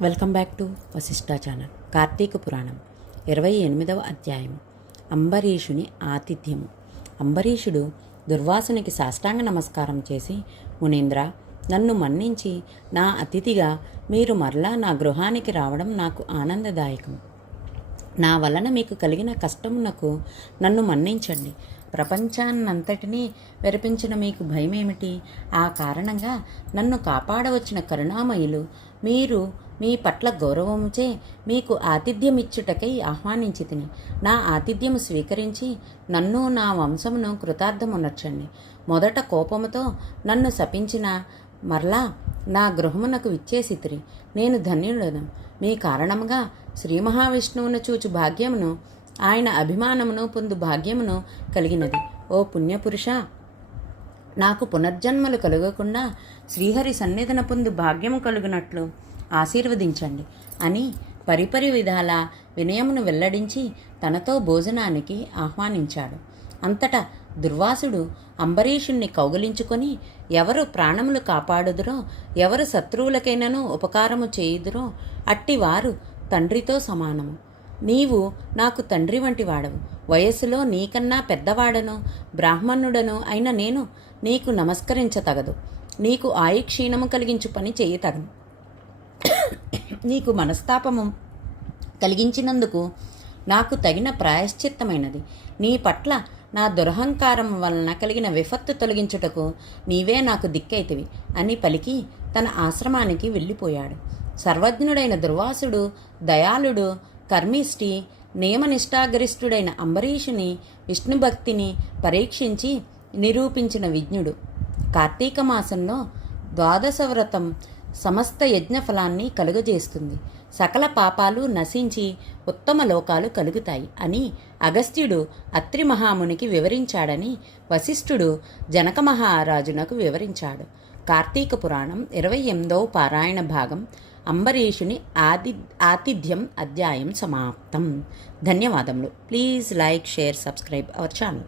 Welcome back to Vasishta channel. Karthika Puranam ఇరవై ఎనిమిదవ అధ్యాయం. అంబరీషుని ఆతిథ్యము. అంబరీషుడు దుర్వాసునికి సాష్టాంగ నమస్కారం చేసి మునీంద్ర నన్ను మన్నించి నా అతిథిగా మీరు మరలా నా గృహానికి రావడం నాకు ఆనందదాయకం. నా వలన మీకు కలిగిన కష్టమునకు నన్ను మన్నించండి. ప్రపంచాన్నంతటినీ వెరిపించిన మీకు భయమేమిటి? ఆ కారణంగా నన్ను కాపాడవచ్చిన కరుణామయులు మీరు మీ పట్ల గౌరవముచే మీకు ఆతిథ్యమిచ్చుటకై ఆహ్వానించి తిని నా ఆతిథ్యము స్వీకరించి నన్ను నా వంశమును కృతార్థమునర్చండి. మొదట కోపముతో నన్ను శపించిన మరలా నా గృహమునకు విచ్చేసితిరి. నేను ధన్యుడను. మీ కారణముగా శ్రీ మహావిష్ణువును చూచు భాగ్యమును ఆయన అభిమానమును పొందు భాగ్యమును కలిగినది. ఓ పుణ్యపురుష నాకు పునర్జన్మలు కలగకుండా శ్రీహరి సన్నిధన పొందు భాగ్యము కలుగునట్లు ఆశీర్వదించండి అని పరిపరి విధాల వినయమును వెల్లడించి తనతో భోజనానికి ఆహ్వానించాడు. అంతటా దుర్వాసుడు అంబరీషుణ్ణి కౌగలించుకొని ఎవరు ప్రాణములు కాపాడుదురో ఎవరు శత్రువులకైనను ఉపకారము చేయుదురో అట్టివారు తండ్రితో సమానము. నీవు నాకు తండ్రి వంటి వాడవు. వయస్సులో నీకన్నా పెద్దవాడను బ్రాహ్మణుడను అయిన నేను నీకు నమస్కరించతగదు నీకు ఆయుక్షీణము కలిగించు పని చేయతగను. నీకు మనస్తాపము కలిగించినందుకు నాకు తగిన ప్రాయశ్చిత్తమైనది. నీ పట్ల నా దురహంకారం వలన కలిగిన విపత్తు తొలగించుటకు నీవే నాకు దిక్కైతివి అని పలికి తన ఆశ్రమానికి వెళ్ళిపోయాడు. సర్వజ్ఞుడైన దుర్వాసుడు దయాళుడు కర్మిష్టి నియమనిష్టాగరిష్ఠుడైన అంబరీషుని విష్ణుభక్తిని పరీక్షించి నిరూపించిన విజ్ఞుడు. కార్తీక మాసంలో ద్వాదశ వ్రతం సమస్త యజ్ఞఫలాన్ని కలుగజేస్తుంది. సకల పాపాలు నశించి ఉత్తమ లోకాలు కలుగుతాయి అని అగస్త్యుడు అత్రి మహామునికి వివరించాడని వశిష్ఠుడు జనక మహారాజునకు వివరించాడు. కార్తీక పురాణం ఇరవై ఎనిమిదవ పారాయణ భాగం అంబరీషుని ఆది ఆతిథ్యం అధ్యాయం సమాప్తం. ధన్యవాదములు. Please like share subscribe our channel.